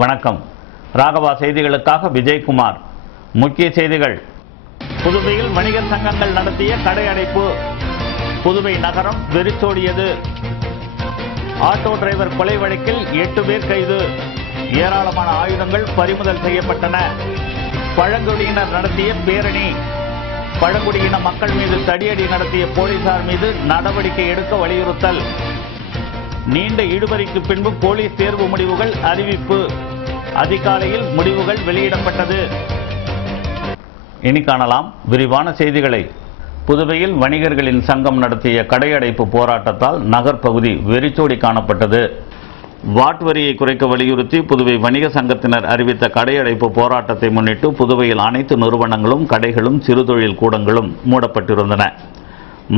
வணக்கம். ராகவா செய்திகளுக்காக விஜயகுமார். முக்கிய செய்திகள். புதுவையில் வணிகர் சங்கங்கள் நடத்திய கடை அடைப்பு. புதுவை நகரம் வெறிச்சோடியது. ஆட்டோ டிரைவர் கொலை வழக்கில் 8 பேர் கைது. ஏராளமான ஆயுதங்கள் பறிமுதல் செய்யப்பட்டன. பழங்குடியினர் நடத்திய பேரணி. பழங்குடியின மக்கள் மீது தடியடி நடத்திய போலீசார் மீது நடவடிக்கை எடுக்க வலியுறுத்தல். நீண்ட இழுபறிக்கு பின்பு போலீஸ் தேர்வு முடிவுகள் அறிவிப்பு. அதிகாலையில் முடிவுகள் வெளியிடப்பட்டது. இனி காணலாம் விரிவான செய்திகளை. புதுவையில் வணிகர்களின் சங்கம் நடத்திய கடையடைப்பு போராட்டத்தால் நகர்பகுதி வெறிச்சோடி காணப்பட்டது. வாட் வரியை குறைக்க வலியுறுத்தி புதுவை வணிக சங்கத்தினர் அறிவித்த கடையடைப்பு போராட்டத்தை முன்னிட்டு புதுவையில் அனைத்து நிறுவனங்களும் கடைகளும் சிறுதொழில் கூடங்களும் மூடப்பட்டிருந்தன.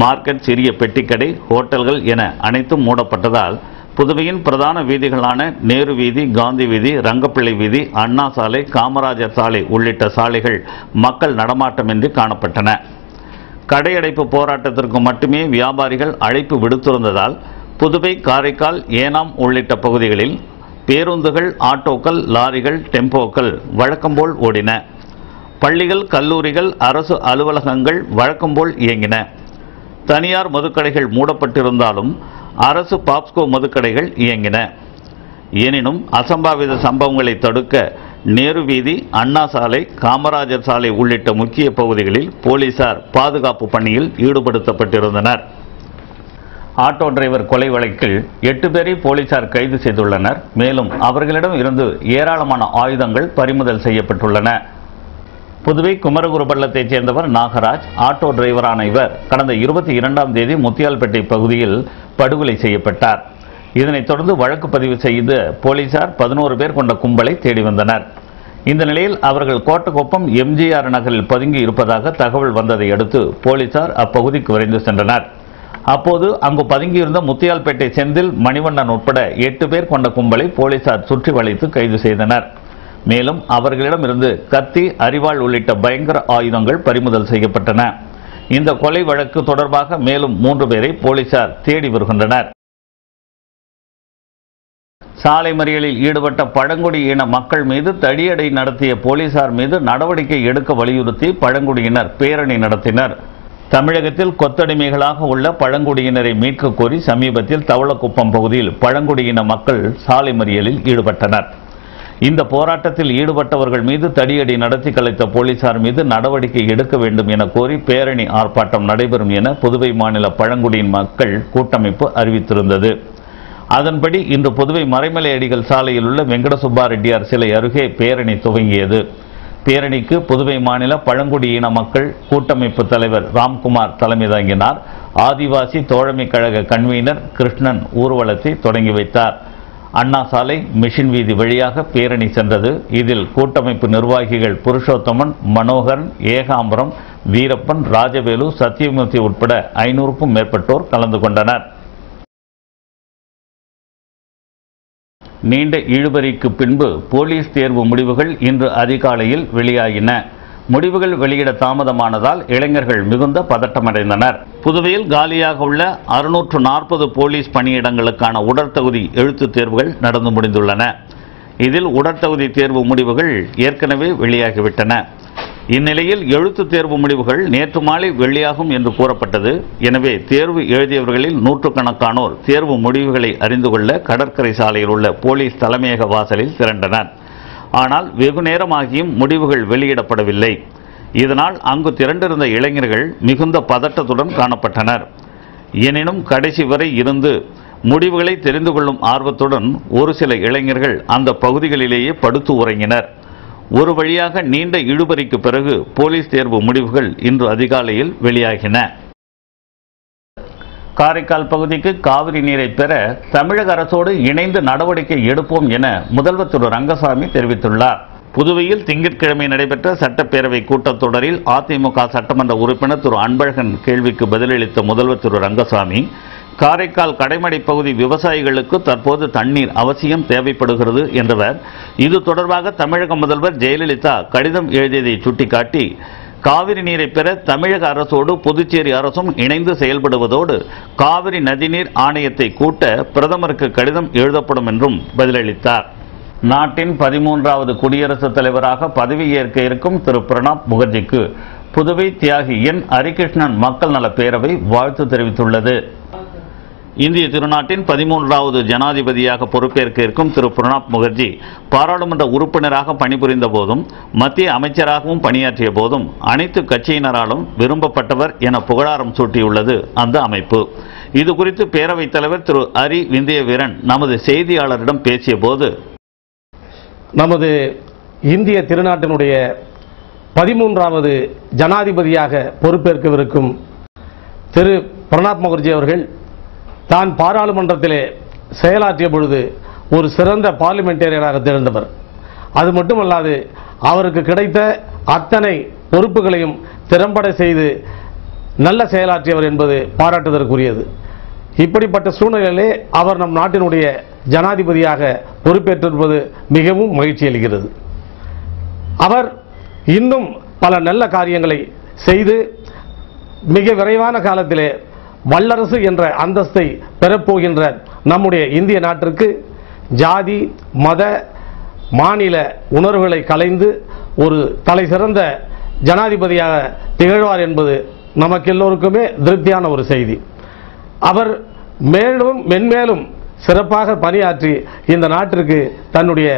மார்க்கெட், சிறிய பெட்டிக்கடை, ஹோட்டல்கள் என அனைத்தும் மூடப்பட்டதால் புதுவையின் பிரதான வீதிகளான நேரு வீதி, காந்தி வீதி, ரங்கப்பிள்ளை வீதி, அண்ணா சாலை, காமராஜர் சாலை உள்ளிட்ட சாலைகள் மக்கள் நடமாட்டமின்றி காணப்பட்டன. கடையடைப்பு போராட்டத்திற்கு மட்டுமே வியாபாரிகள் அழைப்பு விடுத்திருந்ததால் புதுவை, காரைக்கால், ஏனாம் உள்ளிட்ட பகுதிகளில் பேருந்துகள், ஆட்டோக்கள், லாரிகள், டெம்போக்கள் வழக்கம்போல் ஓடின. பள்ளிகள், கல்லூரிகள், அரசு அலுவலகங்கள் வழக்கம்போல் இயங்கின. தனியார் மதுக்கடைகள் மூடப்பட்டிருந்தாலும் அரசு பாப்ஸ்கோ மதுக்கடைகள் இயங்கின. எனினும் அசம்பாவித சம்பவங்களை தடுக்க நேரு வீதி, அண்ணா சாலை, காமராஜர் சாலை உள்ளிட்ட முக்கிய பகுதிகளில் போலீசார் பாதுகாப்பு பணியில் ஈடுபடுத்தப்பட்டிருந்தனர். ஆட்டோ டிரைவர் கொலை வழக்கில் 8 பேரை போலீசார் கைது செய்துள்ளனர். மேலும் அவர்களிடம் இருந்து ஏராளமான ஆயுதங்கள் பறிமுதல் செய்யப்பட்டுள்ளன. புதுவை குமரகுருபள்ளத்தைச் சேர்ந்தவர் நாகராஜ். ஆட்டோ டிரைவரான இவர் கடந்த 22ஆம் தேதி முத்தியால்பேட்டை பகுதியில் படுகொலை செய்யப்பட்டார். இதனைத் தொடர்ந்து வழக்கு பதிவு செய்து போலீசார் 11 பேர் கொண்ட கும்பலை தேடி வந்தனர். இந்த நிலையில் அவர்கள் கோட்டக்குப்பம் எம்ஜிஆர் நகரில் பதுங்கி இருப்பதாக தகவல் வந்ததை அடுத்து போலீசார் அப்பகுதிக்கு விரைந்து சென்றனர். அப்போது அங்கு பதுங்கியிருந்த முத்தியால்பேட்டை செந்தில், மணிவண்ணன் உட்பட 8 பேர் கொண்ட கும்பலை போலீசார் சுற்றி வளைத்து கைது செய்தனர். மேலும் அவர்களிடம் இருந்து கத்தி, அரிவாள் உள்ளிட்ட பயங்கர ஆயுதங்கள் பறிமுதல் செய்யப்பட்டன. இந்த கொலை வழக்கு தொடர்பாக மேலும் 3 பேரை போலீசார் தேடி வருகின்றனர். சாலை மறியலில் ஈடுபட்ட பழங்குடியின மக்கள் மீது தடியடை நடத்திய போலீசார் மீது நடவடிக்கை எடுக்க வலியுறுத்தி பழங்குடியினர் பேரணி நடத்தினர். தமிழகத்தில் கொத்தடிமைகளாக உள்ள பழங்குடியினரை மீட்க கோரி சமீபத்தில் தவளக்குப்பம் பகுதியில் பழங்குடியின மக்கள் சாலை மறியலில் ஈடுபட்டனர். இந்த போராட்டத்தில் ஈடுபட்டவர்கள் மீது தடியடி நடத்தி கலைத்த போலீசார் மீது நடவடிக்கை எடுக்க வேண்டும் என கோரி பேரணி ஆர்ப்பாட்டம் நடைபெறும் என புதுவை மாநில பழங்குடியின் மக்கள் கூட்டமைப்பு அறிவித்திருந்தது. அதன்படி இன்று புதுவை மறைமலை அடிகள் சாலையில் உள்ள வெங்கடசுப்பா ரெட்டியார் சிலை அருகே பேரணி துவங்கியது. பேரணிக்கு புதுவை மாநில பழங்குடியின மக்கள் கூட்டமைப்பு தலைவர் ராம்குமார் தலைமை தாங்கினார். ஆதிவாசி தோழமை கழக கன்வீனர் கிருஷ்ணன் ஊர்வலத்தை தொடங்கி வைத்தார். அண்ணா சாலை, மிஷின் வீதி வழியாக பேரணி சென்றது. இதில் கூட்டமைப்பு நிர்வாகிகள் புருஷோத்தமன், மனோகரன், ஏகாம்பரம், வீரப்பன், ராஜவேலு, சத்தியமூர்த்தி உட்பட 500க்கும் மேற்பட்டோர் கலந்து கொண்டனர். நீண்ட இழுபறிக்கு பின்பு போலீஸ் தேர்வு முடிவுகள் இன்று அதிகாலையில் வெளியாகின. முடிவுகள் வெளியிட தாமதமானதால் இளைஞர்கள் மிகுந்த பதட்டமடைந்தனர். புதுவையில் காலியாக உள்ள 640 போலீஸ் பணியிடங்களுக்கான உடற்தகுதி எழுத்துத் தேர்வுகள் நடந்து முடிந்துள்ளன. இதில் உடற்தகுதி தேர்வு முடிவுகள் ஏற்கனவே வெளியாகிவிட்டன. இந்நிலையில் எழுத்துத் தேர்வு முடிவுகள் நேற்று மாலை வெளியாகும் என்று கூறப்பட்டது. எனவே தேர்வு எழுதியவர்களில் நூற்றுக்கணக்கானோர் தேர்வு முடிவுகளை அறிந்து கொள்ள கடற்கரை சாலையில் உள்ள போலீஸ் தலைமையக வாசலில் திரண்டனர். ஆனால் வெகு நேரமாகியும் முடிவுகள் வெளியிடப்படவில்லை. இதனால் அங்கு திரண்டிருந்த இளைஞர்கள் மிகுந்த பதட்டத்துடன் காணப்பட்டனர். எனினும் கடைசி வரை இருந்து முடிவுகளை தெரிந்து கொள்ளும் ஆர்வத்துடன் ஒரு சில இளைஞர்கள் அந்த பகுதிகளிலேயே படுத்து உறங்கினர். ஒரு வழியாக நீண்ட இழுபறிக்கு பிறகு போலீஸ் தேர்வு முடிவுகள் இன்று அதிகாலையில் வெளியாகின. காரைக்கால் பகுதிக்கு காவிரி நீரை பெற தமிழக அரசோடு இணைந்து நடவடிக்கை எடுப்போம் என முதல்வர் திரு ரங்கசாமி தெரிவித்துள்ளார். புதுவையில் திங்கட்கிழமை நடைபெற்ற சட்டப்பேரவை கூட்டத்தொடரில் அதிமுக சட்டமன்ற உறுப்பினர் திரு அன்பழகன் கேள்விக்கு பதிலளித்த முதல்வர் திரு ரங்கசாமி, காரைக்கால் கடைமடை பகுதி விவசாயிகளுக்கு தற்போது தண்ணீர் அவசியம் தேவைப்படுகிறது என்றவர், இது தொடர்பாக தமிழக முதல்வர் ஜெயலலிதா கடிதம் எழுதியதை சுட்டிக்காட்டி, காவிரி நீரை பெற தமிழக அரசோடு புதுச்சேரி அரசும் இணைந்து செயல்படுவதோடு காவிரி நதிநீர் ஆணையத்தை கூட்ட பிரதமருக்கு கடிதம் எழுதப்படும் என்றும் பதிலளித்தார். நாட்டின் 13வது குடியரசுத் தலைவராக பதவியேற்க இருக்கும் திரு பிரணாப் முகர்ஜிக்கு புதுவை தியாகி என் ஹரிகிருஷ்ணன் மக்கள் நல பேரவை வாழ்த்து தெரிவித்துள்ளது. இந்திய திருநாட்டின் 13வது ஜனாதிபதியாக பொறுப்பேற்க இருக்கும் திரு பிரணாப் முகர்ஜி பாராளுமன்ற உறுப்பினராக பணிபுரிந்த போதும் மத்திய அமைச்சராகவும் பணியாற்றிய போதும் அனைத்து கட்சியினராலும் விரும்பப்பட்டவர் என புகழாரம் சூட்டியுள்ளது அந்த அமைப்பு. இது குறித்து பேரவைத் தலைவர் திரு ஹரி விந்திய வீரன் நமது செய்தியாளரிடம் பேசிய போது, நமது இந்திய திருநாட்டினுடைய 13வது ஜனாதிபதியாக பொறுப்பேற்கவிருக்கும் திரு பிரணாப் முகர்ஜி அவர்கள் தான் பாராளுமன்றத்திலே செயலாற்றிய பொழுது ஒரு சிறந்த பார்லிமெண்டேரியனாக திகழ்ந்தவர். அது மட்டுமல்லாது அவருக்கு கிடைத்த அத்தனை பொறுப்புகளையும் திறம்பட செய்து நல்ல செயலாற்றியவர் என்பது பாராட்டுதற்குரியது. இப்படிப்பட்ட சூழ்நிலையிலே அவர் நம் நாட்டினுடைய ஜனாதிபதியாக பொறுப்பேற்றிருப்பது மிகவும் மகிழ்ச்சி அளிக்கிறது. அவர் இன்னும் பல நல்ல காரியங்களை செய்து மிக விரைவான காலத்திலே வல்லரசு என்ற அந்தஸ்தை பெறப்போகின்ற நம்முடைய இந்திய நாட்டிற்கு ஜாதி மத மாநில உணர்வுகளை கலைந்து ஒரு தலை சிறந்த ஜனாதிபதியாக திகழ்வார் என்பது நமக்கு எல்லோருக்குமே திருப்தியான ஒரு செய்தி. அவர் மேலும் மென்மேலும் சிறப்பாக பணியாற்றி இந்த நாட்டிற்கு தன்னுடைய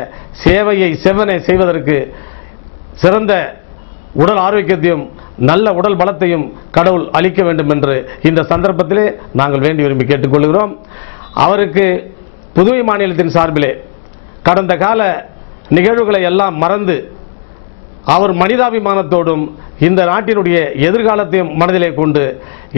சேவையை செவ்வனை செய்வதற்கு சிறந்த உடல் ஆரோக்கியத்தையும் நல்ல உடல் பலத்தையும் கடவுள் அளிக்க வேண்டும் என்று இந்த சந்தர்ப்பத்திலே நாங்கள் வேண்டி விரும்பி கேட்டுக்கொள்கிறோம். அவருக்கு புதுவை மாநிலத்தின் சார்பிலே கடந்த கால நிகழ்வுகளை எல்லாம் மறந்து அவர் மனிதாபிமானத்தோடும் இந்த நாட்டினுடைய எதிர்காலத்தையும் மனதிலே கொண்டு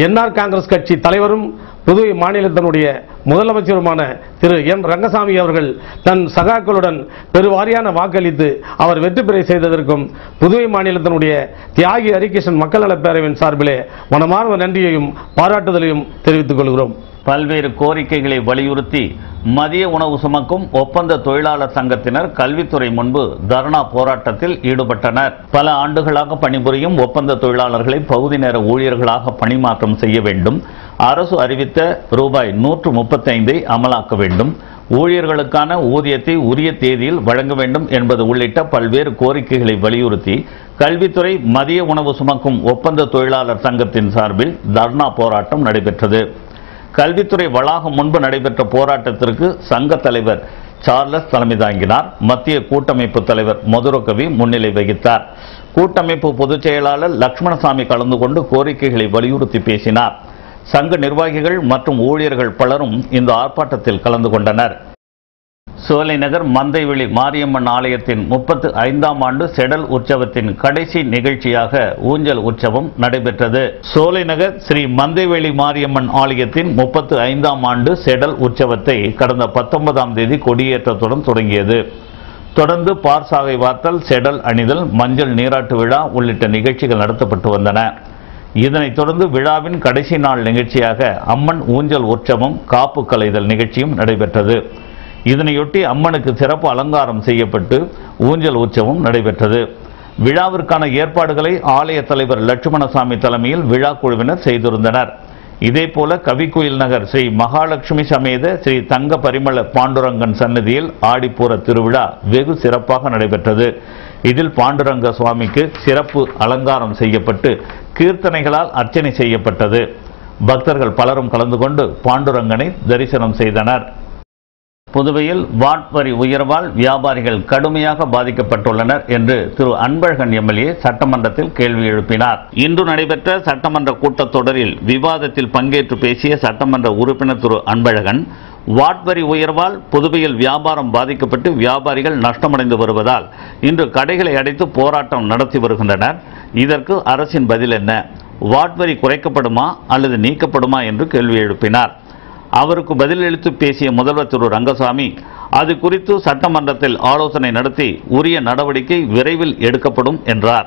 என்ஆர் காங்கிரஸ் கட்சி தலைவரும் புதுவை மாநிலத்தினுடைய முதலமைச்சருமான திரு என் ரங்கசாமி அவர்கள் தன் சகாக்களுடன் பெருவாரியான வாக்களித்து அவர் வெற்றி பெற செய்ததற்கும் புதுவை மாநிலத்தினுடைய தியாகி ஹரிகிருஷ்ணன் மக்கள் நலப் பேரவையின் சார்பிலே மனமார்ந்த நன்றியையும் பாராட்டுதலையும் தெரிவித்துக் கொள்கிறோம். பல்வேறு கோரிக்கைகளை வலியுறுத்தி மதிய உணவு சுமக்கும் ஒப்பந்த தொழிலாளர் சங்கத்தினர் கல்வித்துறை முன்பு தர்ணா போராட்டத்தில் ஈடுபட்டனர். பல ஆண்டுகளாக பணிபுரியும் ஒப்பந்த தொழிலாளர்களை பகுதி நேர ஊழியர்களாக பணிமாற்றம் செய்ய வேண்டும், அரசு அறிவித்த ரூபாய் 135 அமலாக்க வேண்டும், ஊழியர்களுக்கான ஊதியத்தை உரிய தேதியில் வழங்க வேண்டும் என்பது உள்ளிட்ட பல்வேறு கோரிக்கைகளை வலியுறுத்தி கல்வித்துறை மதிய உணவு சுமக்கும் ஒப்பந்த தொழிலாளர் சங்கத்தின் சார்பில் தர்ணா போராட்டம் நடைபெற்றது. கல்வித்துறை வளாகம் முன்பு நடைபெற்ற போராட்டத்திற்கு சங்க தலைவர் சார்லஸ் தலைமை தாங்கினார். மத்திய கூட்டமைப்பு தலைவர் மதுரகவி முன்னிலை வகித்தார். கூட்டமைப்பு பொதுச் செயலாளர் லட்சுமணசாமி கலந்து கொண்டு கோரிக்கைகளை வலியுறுத்தி பேசினார். சங்க நிர்வாகிகள் மற்றும் ஊழியர்கள் பலரும் இந்த ஆர்ப்பாட்டத்தில் கலந்து கொண்டனர். சோலைநகர் மந்தைவெளி மாரியம்மன் ஆலயத்தின் 35ஆம் ஆண்டு செடல் உற்சவத்தின் கடைசி நிகழ்ச்சியாக ஊஞ்சல் உற்சவம் நடைபெற்றது. சோலைநகர் ஸ்ரீ மந்தைவெளி மாரியம்மன் ஆலயத்தின் 35ஆம் ஆண்டு செடல் உற்சவத்தை கடந்த 19ஆம் தேதி கொடியேற்றத்துடன் தொடங்கியது. தொடர்ந்து பார்சாகை வார்த்தல், செடல் அணிதல், மஞ்சள் நீராட்டு விழா உள்ளிட்ட நிகழ்ச்சிகள் நடத்தப்பட்டு வந்தன. இதனைத் தொடர்ந்து விழாவின் கடைசி நாள் நிகழ்ச்சியாக அம்மன் ஊஞ்சல் உற்சவம், காப்பு கலைதல் நிகழ்ச்சியும் நடைபெற்றது. இதனையொட்டி அம்மனுக்கு சிறப்பு அலங்காரம் செய்யப்பட்டு ஊஞ்சல் உற்சவம் நடைபெற்றது. விழாவிற்கான ஏற்பாடுகளை ஆலய தலைவர் லட்சுமணசாமி தலைமையில் விழா குழுவினர் செய்திருந்தனர். இதேபோல கவிக்குயில் நகர் ஸ்ரீ மகாலட்சுமி சமேத ஸ்ரீ தங்க பரிமள பாண்டுரங்கன் சன்னதியில் ஆடிப்பூர திருவிழா வெகு சிறப்பாக நடைபெற்றது. இதில் பாண்டுரங்க சுவாமிக்கு சிறப்பு அலங்காரம் செய்யப்பட்டு கீர்த்தனைகளால் அர்ச்சனை செய்யப்பட்டது. பக்தர்கள் பலரும் கலந்து கொண்டு பாண்டுரங்கனை தரிசனம் செய்தனர். புதுவையில் வாட் வரி உயர்வால் வியாபாரிகள் கடுமையாக பாதிக்கப்பட்டுள்ளனர் என்று திரு அன்பழகன் எம்எல்ஏ சட்டமன்றத்தில் கேள்வி எழுப்பினார். இன்று நடைபெற்ற சட்டமன்ற கூட்டத்தொடரில் விவாதத்தில் பங்கேற்று பேசிய சட்டமன்ற உறுப்பினர் திரு அன்பழகன், வாட் வரி உயர்வால் புதுவையில் வியாபாரம் பாதிக்கப்பட்டு வியாபாரிகள் நஷ்டமடைந்து வருவதால் இன்று கடைகளை அடைத்து போராட்டம் நடத்தி வருகின்றனர். இதற்கு அரசின் பதில் என்ன? வாட் வரி குறைக்கப்படுமா அல்லது நீக்கப்படுமா என்று கேள்வி எழுப்பினார். அவருக்கு பதிலளித்து பேசிய முதல்வர் திரு ரங்கசாமி, அது குறித்து சட்டமன்றத்தில் ஆலோசனை நடத்தி உரிய நடவடிக்கை விரைவில் எடுக்கப்படும் என்றார்.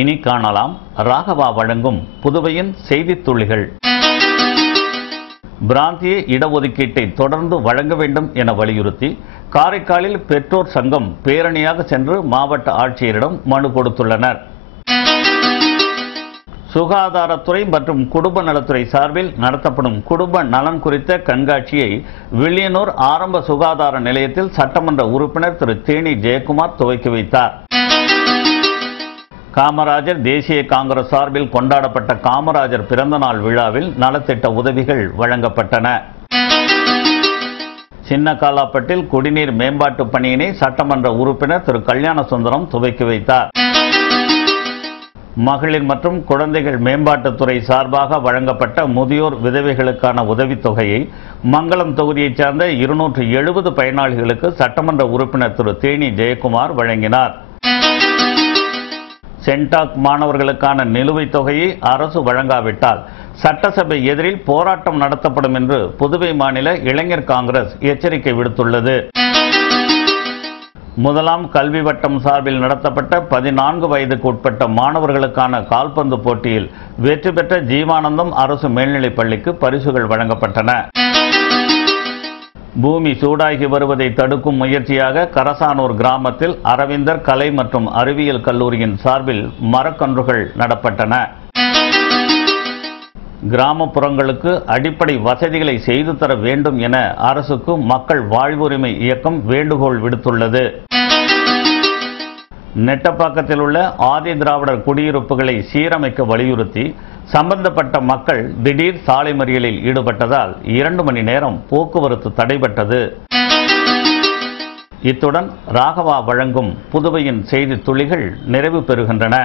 இனி காணலாம் ராகவா வழங்கும் புதுவையின் செய்தித் துளிகள். பிராந்திய இடஒதுக்கீட்டை தொடர்ந்து வழங்க வேண்டும் என வலியுறுத்தி காரைக்காலில் பெற்றோர் சங்கம் பேரணியாக சென்று மாவட்ட ஆட்சியரிடம் மனு கொடுத்துள்ளனர். சுகாதாரத்துறை மற்றும் குடும்ப நலத்துறை சார்பில் நடத்தப்படும் குடும்ப நலன் குறித்த கண்காட்சியை வில்லியனூர் ஆரம்ப சுகாதார நிலையத்தில் சட்டமன்ற உறுப்பினர் திரு தேனி ஜெயக்குமார் துவக்கி வைத்தார். காமராஜர் தேசிய காங்கிரஸ் சார்பில் கொண்டாடப்பட்ட காமராஜர் பிறந்தநாள் விழாவில் நலத்திட்ட உதவிகள் வழங்கப்பட்டன. சின்னகாலாப்பட்டில் குடிநீர் மேம்பாட்டு பணியினை சட்டமன்ற உறுப்பினர் திரு கல்யாண சுந்தரம் துவக்கி வைத்தார். மகளிர் மற்றும் குழந்தைகள் மேம்பாட்டுத்துறை சார்பாக வழங்கப்பட்ட முதியோர் விதவைகளுக்கான உதவித்தொகையை மங்களம் தொகுதியைச் சேர்ந்த 270 பயனாளிகளுக்கு சட்டமன்ற உறுப்பினர் திரு தேனி ஜெயக்குமார் வழங்கினார். சென்டாக் மாணவர்களுக்கான நிலுவைத் தொகையை அரசு வழங்காவிட்டால் சட்டசபை எதிரில் போராட்டம் நடத்தப்படும் என்று புதுவை மாநில இளைஞர் காங்கிரஸ் எச்சரிக்கை விடுத்துள்ளது. முதலாம் கல்வி வட்டம் சார்பில் நடத்தப்பட்ட 14 வயதுக்கு உட்பட்ட மாணவர்களுக்கான கால்பந்து போட்டியில் வெற்றி பெற்ற ஜீவானந்தம் அரசு மேல்நிலைப் பள்ளிக்கு பரிசுகள் வழங்கப்பட்டன. பூமி சூடாகி வருவதை தடுக்கும் முயற்சியாக கரசானூர் கிராமத்தில் அரவிந்தர் கலை மற்றும் அறிவியல் கல்லூரியின் சார்பில் மரக்கன்றுகள் நடப்பட்டன. கிராமப்புறங்களுக்கு அடிப்படை வசதிகளை செய்து தர வேண்டும் என அரசுக்கு மக்கள் வாழ்வுரிமை இயக்கம் வேண்டுகோள் விடுத்துள்ளது. நெட்டப்பாக்கத்தில் உள்ள ஆதி திராவிடர் குடியிருப்புகளை சீரமைக்க வலியுறுத்தி சம்பந்தப்பட்ட மக்கள் திடீர் சாலை மறியலில் ஈடுபட்டதால் 2 மணி நேரம் போக்குவரத்து தடைபட்டது. இத்துடன் ராகவா வழங்கும் புதுவையின் செய்தி துளிகள் நிறைவு பெறுகின்றன.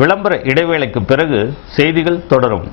விளம்பர இடைவேளைக்கு பிறகு செய்திகள் தொடரும்.